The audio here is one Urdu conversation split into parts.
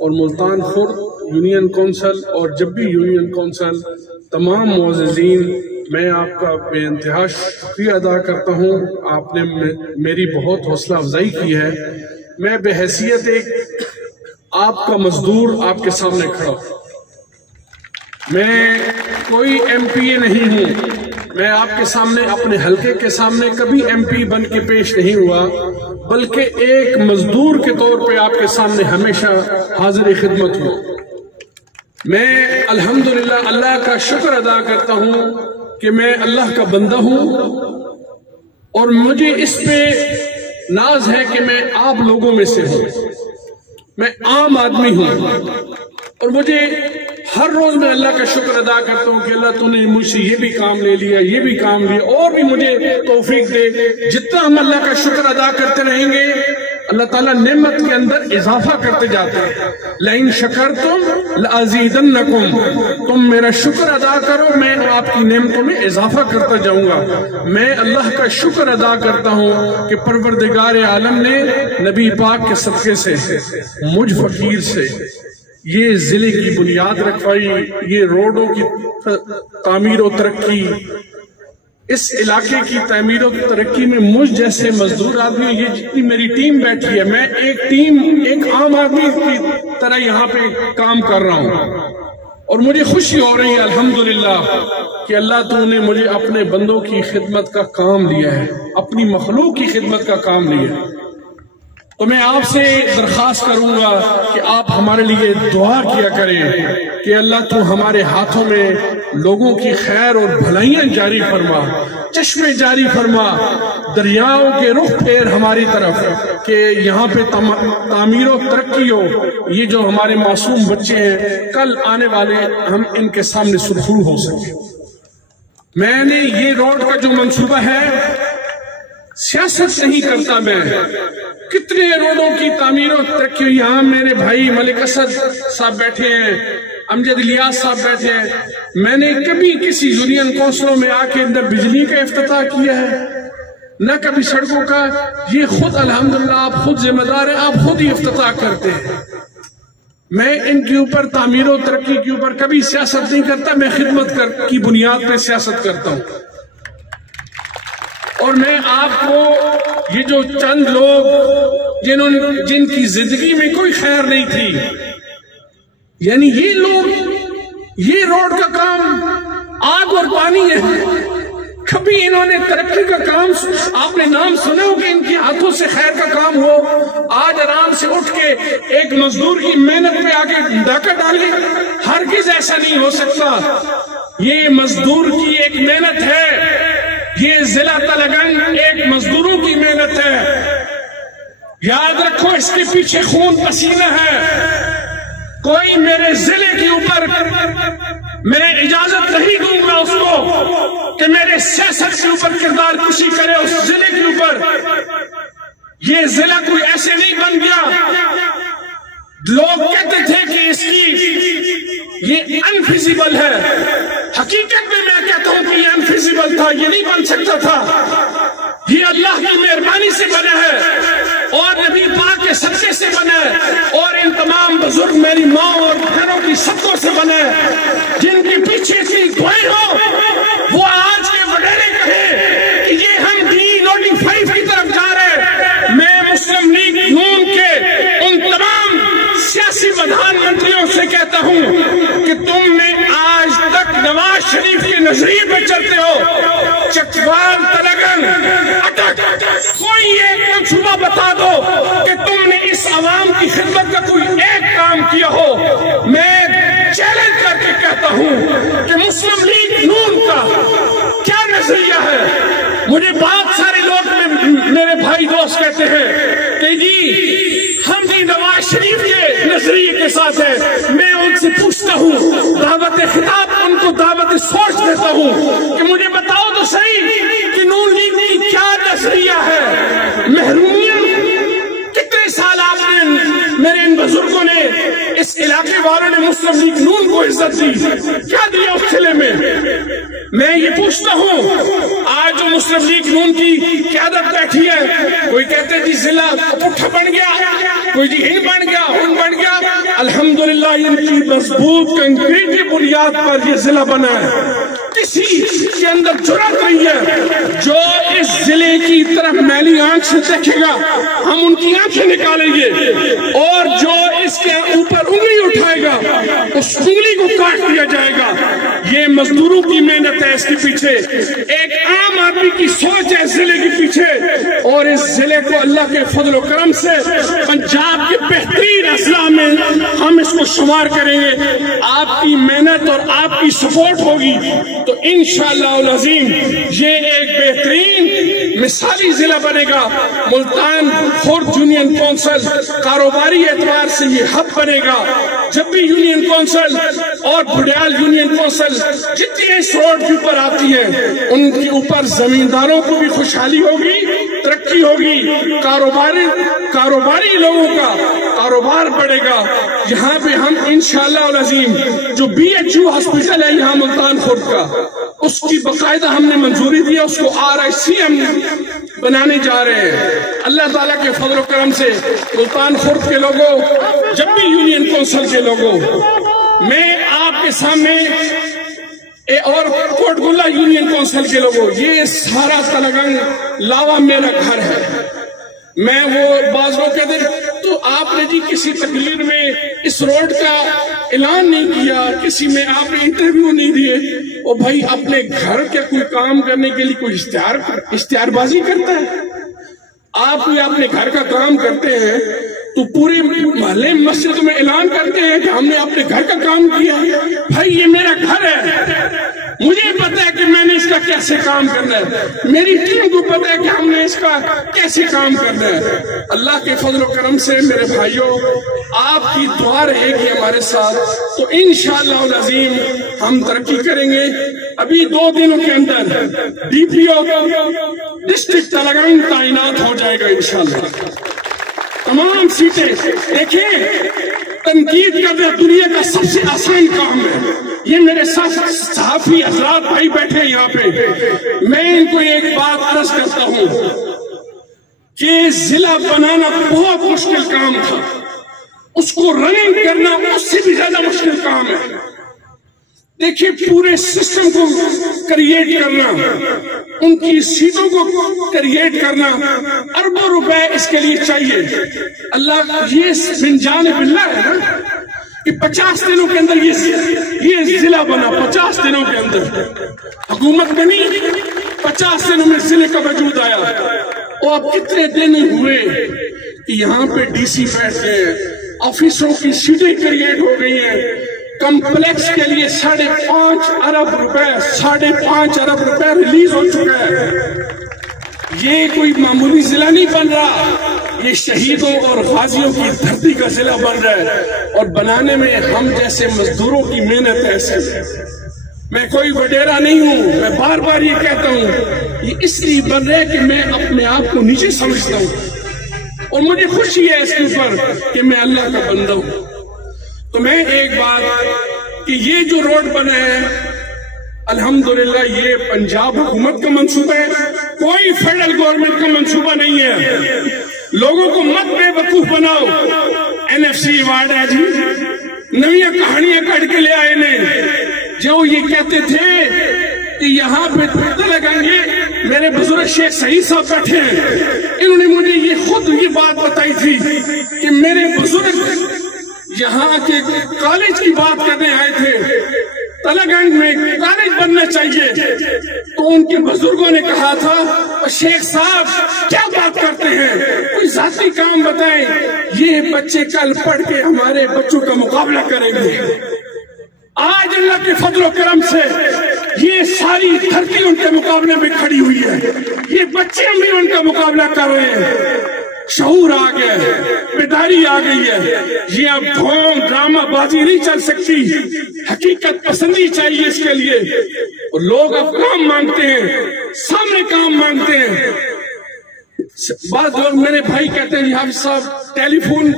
اور ملتان خرد یونین کونسل اور جبی یونین کونسل تمام معززین، میں آپ کا بے انتہا شکریہ ادا کرتا ہوں. آپ نے میری بہت حوصلہ افزائی کی ہے. میں بحیثیت ایک آپ کا مزدور آپ کے سامنے کھڑا ہوں. میں کوئی ایم پی اے نہیں ہوں. میں آپ کے سامنے اپنے حلقے کے سامنے کبھی ایم پی بن کے پیش نہیں ہوا، بلکہ ایک مزدور کے طور پہ آپ کے سامنے ہمیشہ حاضر خدمت ہوں. میں الحمدللہ اللہ کا شکر ادا کرتا ہوں کہ میں اللہ کا بندہ ہوں، اور مجھے اس پہ ناز ہے کہ میں آپ لوگوں میں سے ہوں. میں عام آدمی ہوں، اور مجھے ہر روز میں اللہ کا شکر ادا کرتا ہوں کہ اللہ تو نے مجھ سے یہ بھی کام لے لیا، یہ بھی کام لیا، اور بھی مجھے توفیق دے. جتنا ہم اللہ کا شکر ادا کرتے رہیں گے، اللہ تعالیٰ نعمت کے اندر اضافہ کرتے جاتے ہیں. لَإِن شَكَرْتُمْ لَأَزِيدَنَّكُمْ. تم میرا شکر ادا کرو، میں آپ کی نعمتوں میں اضافہ کرتا جاؤں گا. میں اللہ کا شکر ادا کرتا ہوں کہ پروردگار عالم نے نبی پاک کے صدقے سے مجھ فقیر سے یہ ضلع کی بنیاد رکھوائی، یہ روڈوں کی تعمیر و ترقی، اس علاقے کی تعمیر و ترقی میں مجھ جیسے مزدور آدمی، یہ جتنی میری ٹیم بیٹھی ہے، میں ایک عام آدمی کی طرح یہاں پہ کام کر رہا ہوں. اور مجھے خوشی ہو رہی ہے الحمدللہ کہ اللہ تو نے مجھے اپنے بندوں کی خدمت کا کام دیا ہے، اپنی مخلوق کی خدمت کا کام لیا ہے. تو میں آپ سے درخواست کروں گا کہ آپ ہمارے لیے دعا کیا کریں کہ اللہ تو ہمارے ہاتھوں میں لوگوں کی خیر اور بھلائیاں جاری فرما، چشمے جاری فرما، دریاؤں کے رخ پھیر ہماری طرف کہ یہاں پہ تعمیر و ترقی ہو. یہ جو ہمارے معصوم بچے ہیں، کل آنے والے ہم ان کے سامنے سرخرو ہو سکیں. میں نے یہ روڈ کا جو منصوبہ ہے، سیاست نہیں کرتا میں. کتنے روڈوں کی تعمیر و ترقی ہوئی. یہاں میرے بھائی ملک اسد صاحب بیٹھے ہیں، امجد الیاس صاحب بیٹھے ہیں. میں نے کبھی کسی یونین کونسلوں میں آ کے اندر بجلی کا افتتاح کیا ہے، نہ کبھی سڑکوں کا. یہ خود الحمدللہ آپ خود ذمہ دار ہیں، آپ خود ہی افتتاح کرتے ہیں. میں ان کے اوپر تعمیر و ترقی کے اوپر کبھی سیاست نہیں کرتا. میں خدمت کی بنیاد پہ سیاست کرتا ہوں. اور میں آپ کو یہ جو چند لوگ جن کی زندگی میں کوئی خیر نہیں تھی، یعنی یہ لوگ، یہ روڈ کا کام آگ اور پانی ہے. کبھی انہوں نے ترقی کا کام، آپ نے نام سنے ہو کہ ان کے ہاتھوں سے خیر کا کام ہو. آج آرام سے اٹھ کے ایک مزدور کی محنت پہ آگے ڈاکہ ڈالے، ہرگز ایسا نہیں ہو سکتا. یہ مزدور کی ایک محنت ہے، یہ ضلع تلگنگ ایک مزدوروں کی محنت ہے. یاد رکھو اس کے پیچھے خون پسینہ ہے. کوئی میرے ضلع کے اوپر میں اجازت نہیں دوں گا اس کو کہ میرے سیاست کے اوپر کردار کشی کرے اس ضلع کے اوپر. یہ ضلع کوئی ایسے نہیں بن گیا. لوگ کہتے تھے کہ اس کی یہ انفیزیبل ہے. حقیقت میں کہتا ہوں کہ یہ انفیزیبل تھا، یہ نہیں بن سکتا تھا. یہ اللہ کی مہربانی سے بنا ہے اور نبی پاک کے صدقے سے بنا ہے، اور ان تمام بزرگ میری ماں اور بہنوں کی صدقوں سے بنا ہے، جن کے پیچھے اتنی دعائیں ہو. وہ آج کے وڈیرے کہیں کہ یہ ہم D-95 کی طرف جا رہے ہیں. میں مسلم لیگ نون کے ان تمام سیاسی پردھان منتریوں سے کہتا ہوں کہ تم نے آج تک نواز شریف کے نظریے پہ چلتے ہو. چکوال تلگنگ اٹک کوئی ایک منصوبہ بتا دو کہ تم نے اس عوام کی خدمت کا کوئی ایک کام کیا ہو. میں چیلنج کر کے کہتا ہوں کہ مسلم لیگ نون کا کیا نظریہ ہے. مجھے بہت سارے لوگ میرے بھائی دوست کہتے ہیں کہ جی ہم بھی نواز شریف کے نظریے کے ساتھ ہیں. میں ان سے پوچھتا ہوں، دعوت خطاب ان کو دعوت سوچ دیتا ہوں کہ مجھے بتاؤ تو صحیح کہ نون لیگ کی کیا نظریہ ہے. محرومیت کتنے سال آپ نے، میرے ان بزرگوں نے، اس علاقے والوں نے مسلم لیگ نون کو عزت دی، کیا دیا اس ضلع میں؟ میں یہ پوچھتا ہوں آج جو مسلم لیگ نون کی قیادت بیٹھی ہے، کوئی کہتے جی ضلع پٹھا بن گیا، کوئی جی ہند بن گیا، ہن بن گیا. الحمدللہ ان کی مضبوط کنکریٹ کی بنیاد پر یہ ضلع بنا ہے. کسی کے اندر جرات نہیں ہے جو اس ضلع کی طرف میلی آنکھ سے دیکھے گا ہم ان کی آنکھیں نکالیں گے, اور جو اس کے اوپر انگلی اٹھائے گا اس انگلی کو کاٹ دیا جائے گا. یہ مزدوروں کی محنت ہے اس کے پیچھے, ایک عام آدمی کی سوچ ہے اس ضلع کے پیچھے, اور اس ضلع کو اللہ کے فضل و کرم سے پنجاب کے بہترین اضلاع میں ہم اس کو شمار کریں گے. آپ کی محنت اور آپ کی سپورٹ ہوگی تو انشاءاللہ العظیم یہ ایک بہترین مثالی ضلع بنے گا. ملتان خورد یونین کونسل کاروباری اعتبار سے یہ ہب بنے گا. جب بھی یونین کونسل اور بھڑیال یونین کونسل جتنی اس روڈ کے اوپر آتی ہیں ان کے اوپر زمینداروں کو بھی خوشحالی ہوگی, ترقی ہوگی, کاروباری لوگوں کا کاروبار بڑھے گا. یہاں پہ ہم انشاءاللہ العظیم جو BHU ہاسپٹل ہے یہاں ملتان خورد کا, اس کی باقاعدہ ہم نے منظوری دی ہے, اس کو RIC ہم بنانے جا رہے ہیں. اللہ تعالیٰ کے فضل و کرم سے ملتان خورد کے لوگوں, جب بھی یونین کونسل کے لوگوں, میں آپ کے سامنے اور کوٹ گلہ یونین کونسل کے لوگوں, یہ سارا تلگنگ لاوا میرا گھر ہے. میں وہ بعض لوگ کہتے ہیں تو آپ نے جی کسی تقریر میں اس روڈ کا اعلان نہیں کیا, کسی میں آپ نے انٹرویو نہیں دیے. او بھائی اپنے گھر کے کوئی کام کرنے کے لیے کوئی اشتہار بازی کرتا ہے؟ آپ بھی اپنے گھر کا کام کرتے ہیں تو پورے محلے مسجد میں اعلان کرتے ہیں کہ ہم نے اپنے گھر کا کام کیا ہے. بھائی یہ میرا گھر ہے, مجھے پتا ہے کہ میں نے اس کا کیسے کام کرنا ہے, میری ٹیم کو پتا ہے کہ ہم نے اس کا کیسے کام کرنا ہے. اللہ کے فضل و کرم سے میرے بھائیوں آپ کی دعا رہے گی ہمارے ساتھ تو انشاءاللہ العظیم ہم ترقی کریں گے. ابھی 2 دنوں کے اندر DPO ڈسٹرکٹ تلنگانہ تعینات ہو جائے گا انشاءاللہ. تمام سیٹیں دیکھیں, تنقید کرنا دنیا کا سب سے آسان کام ہے. یہ میرے ساتھ صحافی حضرات بھائی بیٹھے ہیں یہاں پہ, میں ان کو ایک بات عرض کرتا ہوں کہ ضلع بنانا بہت مشکل کام تھا, اس کو رننگ کرنا اس سے بھی زیادہ مشکل کام ہے. دیکھیے پورے سسٹم کو کریٹ کرنا, ان کی سیٹوں کو کریٹ کرنا, اربوں روپے اس کے لیے چاہیے. اللہ یہ من جانب اللہ ہے نا کہ 50 دنوں کے اندر یہ ضلع بنا. 50 دنوں کے اندر حکومت بنی, 50 دنوں میں ضلع کا وجود آیا. اور اب کتنے دن ہوئے کہ یہاں پہ DC بیٹھ گئے, آفیسوں کی سیٹیں کریٹ ہو گئی ہیں. کمپلیکس کے لیے 5.5 ارب روپے ریلیز ہو چکا ہے. یہ کوئی معمولی ضلع نہیں بن رہا, یہ شہیدوں اور غازیوں کی دھرتی کا ضلع بن رہا ہے, اور بنانے میں ہم جیسے مزدوروں کی محنت ہے. میں کوئی وڈیرا نہیں ہوں, میں بار بار یہ کہتا ہوں, یہ اس لیے بن رہا ہے کہ میں اپنے آپ کو نیچے سمجھتا ہوں اور مجھے خوشی ہے اس کے اوپر کہ میں اللہ کا بندہ ہوں. تو میں ایک بات کہ یہ جو روڈ بنا ہے الحمدللہ یہ پنجاب حکومت کا منصوبہ ہے, کوئی فیڈرل گورنمنٹ کا منصوبہ نہیں ہے. لوگوں کو مت بے وقوف بناؤ. NFC ایوارڈ ہے جی, نویاں کہانیاں کٹ کے لے آئے نے جو یہ کہتے تھے کہ یہاں پہ لگیں گے. میرے بزرگ شیخ سعید صاحب بیٹھے ہیں, انہوں نے مجھے یہ خود یہ بات بتائی تھی کہ میرے بزرگ یہاں کے کالج کی بات کرنے آئے تھے, تلنگانہ میں کالج بننا چاہیے. تو ان کے بزرگوں نے کہا تھا شیخ صاحب کیا بات کرتے ہیں, کوئی ذاتی کام بتائیں. یہ بچے کل پڑھ کے ہمارے بچوں کا مقابلہ کریں گے. آج اللہ کے فضل و کرم سے یہ ساری دھرتی ان کے مقابلے میں کھڑی ہوئی ہے, یہ بچے بھی ان کا مقابلہ کر رہے ہیں. شعور آ گیا ہے, بیداری آ گئی ہے. یہ اب ڈھونگ ڈرامہ بازی نہیں چل سکتی, حقیقت پسندی چاہیے اس کے لیے. اور لوگ اب کام مانگتے ہیں, سامنے کام مانگتے ہیں. بعض لوگ میرے بھائی کہتے ہیں حافظ صاحب ٹیلی فون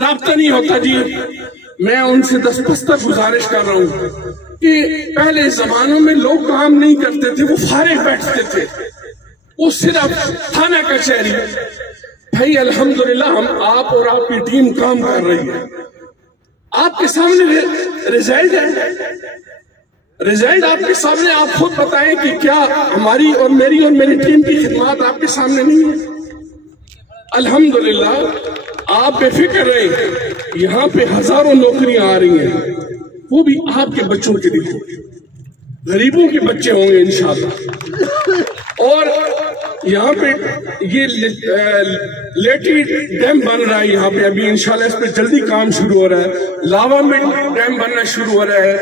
رابطہ نہیں ہوتا. جی میں ان سے دستبستہ گزارش کر رہا ہوں کہ پہلے زمانوں میں لوگ کام نہیں کرتے تھے, وہ فارغ بیٹھتے تھے, وہ صرف تھانہ کچہری. بھائی الحمدللہ ہم آپ اور آپ کی ٹیم کام کر رہی ہے. آپ کے سامنے رزلٹ ہے، رزلٹ آپ کے سامنے، آپ خود بتائیں کہ کیا ہماری اور میری ٹیم کی خدمات آپ کے سامنے نہیں ہے؟ الحمدللہ آپ بے فکر رہیں، یہاں پہ ہزاروں نوکریاں آ رہی ہیں، وہ بھی آپ کے بچوں کے لیے، غریبوں کے بچے ہوں گے انشاءاللہ۔ اور یہاں پہ یہ لیٹی ڈیم بن رہا ہے، یہاں پہ ابھی انشاءاللہ اس پہ جلدی کام شروع ہو رہا ہے، لاوا میں ڈیم بننا شروع ہو رہا ہے،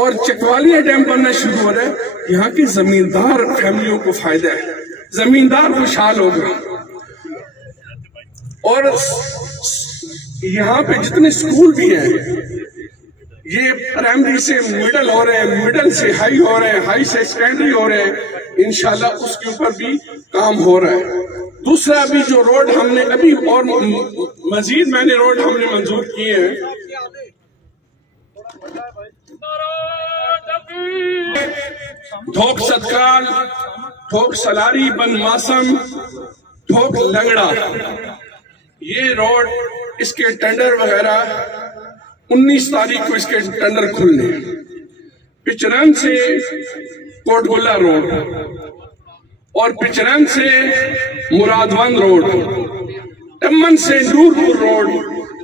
اور چکوالیہ ڈیم بننا شروع ہو رہا ہے۔ یہاں کی زمیندار فیملیوں کو فائدہ ہے، زمیندار خوشحال ہوگا۔ اور یہاں پہ جتنے سکول بھی ہیں، یہ پرائمری سے مڈل ہو رہے ہیں، مڈل سے ہائی ہو رہے ہیں، ہائی سے سیکنڈری ہو رہے ہیں، انشاءاللہ اس کے اوپر بھی کام ہو رہا ہے۔ دوسرا بھی جو روڈ ہم نے ابھی اور مزید میں نے روڈ ہم نے منظور کیے ہیں، ڈھوک ستکال، ڈھوک سلاری بن ماسم، ڈھوک لنگڑا، یہ روڈ اس کے ٹینڈر وغیرہ 19 تاریخ کو اس کے ٹینڈر کھلنے ہیں۔ پچرن سے کوٹ گلہ روڈ، اور پچرن سے مرادوند روڈ، ٹمن سے نورپور روڈ،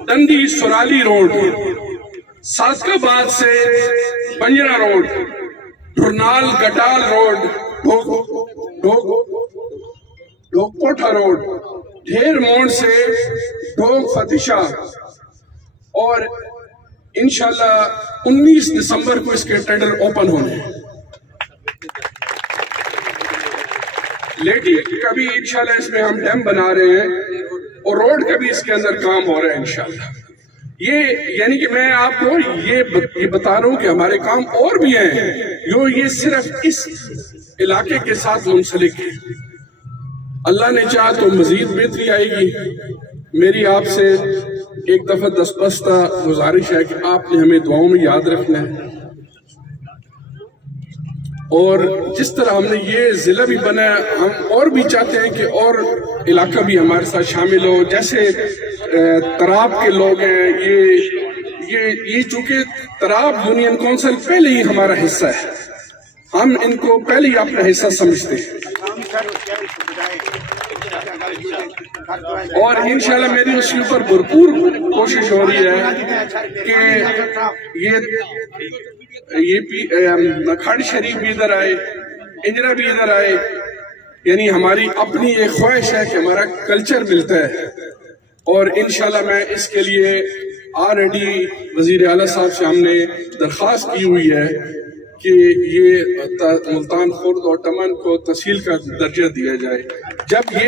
دندی سرالی روڈ، ساسکاباد سے بنجرہ روڈ، ڈھرنال گٹال روڈ، ڈھوک کوٹھا روڈ، ڈھیر موڑ سے ڈھوک فتشہ، اور انشاءاللہ 19 دسمبر کو اس کے ٹینڈر اوپن ہونے ہیں۔ لیٹی کا بھی انشاءاللہ اس میں ہم ڈیم بنا رہے ہیں، اور روڈ کا بھی اس کے اندر کام ہو رہا ہے انشاءاللہ۔ یہ یعنی کہ میں آپ کو یہ بتا رہا ہوں کہ ہمارے کام اور بھی ہیں، یہ صرف اس علاقے کے ساتھ منسلک ہے۔ اللہ نے چاہا تو مزید بہتری آئے گی۔ میری آپ سے ایک دفعہ دستبستہ گزارش ہے کہ آپ نے ہمیں دعاؤں میں یاد رکھنا ہے، اور جس طرح ہم نے یہ ضلع بھی بنا، ہم اور بھی چاہتے ہیں کہ اور علاقہ بھی ہمارے ساتھ شامل ہو۔ جیسے تراب کے لوگ ہیں، یہ چونکہ تراب یونین کونسل پہلے ہی ہمارا حصہ ہے، ہم ان کو پہلے ہی اپنا حصہ سمجھتے ہیں، اور انشاءاللہ میری اس کے اوپر بھرپور کوشش ہو رہی ہے کہ یہ کھڑ شریف بھی ادھر آئے، انجرا بھی ادھر آئے، یعنی ہماری اپنی ایک خواہش ہے کہ ہمارا کلچر ملتا ہے، اور انشاءاللہ میں اس کے لیے آلریڈی وزیر اعلیٰ صاحب سے ہم نے درخواست کی ہوئی ہے کہ یہ ملتان خورد اور ٹمن کو تحصیل کا درجہ دیا جائے۔ جب یہ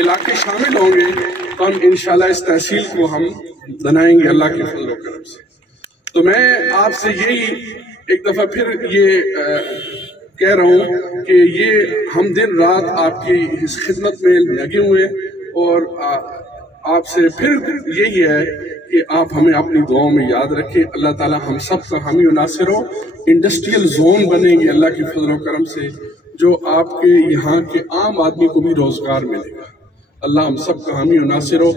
علاقے شامل ہوں گے تو ہم انشاءاللہ اس تحصیل کو ہم بنائیں گے اللہ کے فضل و کرم سے۔ تو میں آپ سے یہی ایک دفعہ پھر یہ کہہ رہا ہوں کہ یہ ہم دن رات آپ کی اس خدمت میں لگے ہوئے، اور آپ سے پھر یہی ہے کہ آپ ہمیں اپنی دعاؤں میں یاد رکھیں۔ اللہ تعالی ہم سب کا حامی و ناصر ہو۔ انڈسٹریل زون بنیں گے اللہ کے فضل و کرم سے، جو آپ کے یہاں کے عام آدمی کو بھی روزگار ملے گا۔ اللہ ہم سب کا حامی و ناصر ہو۔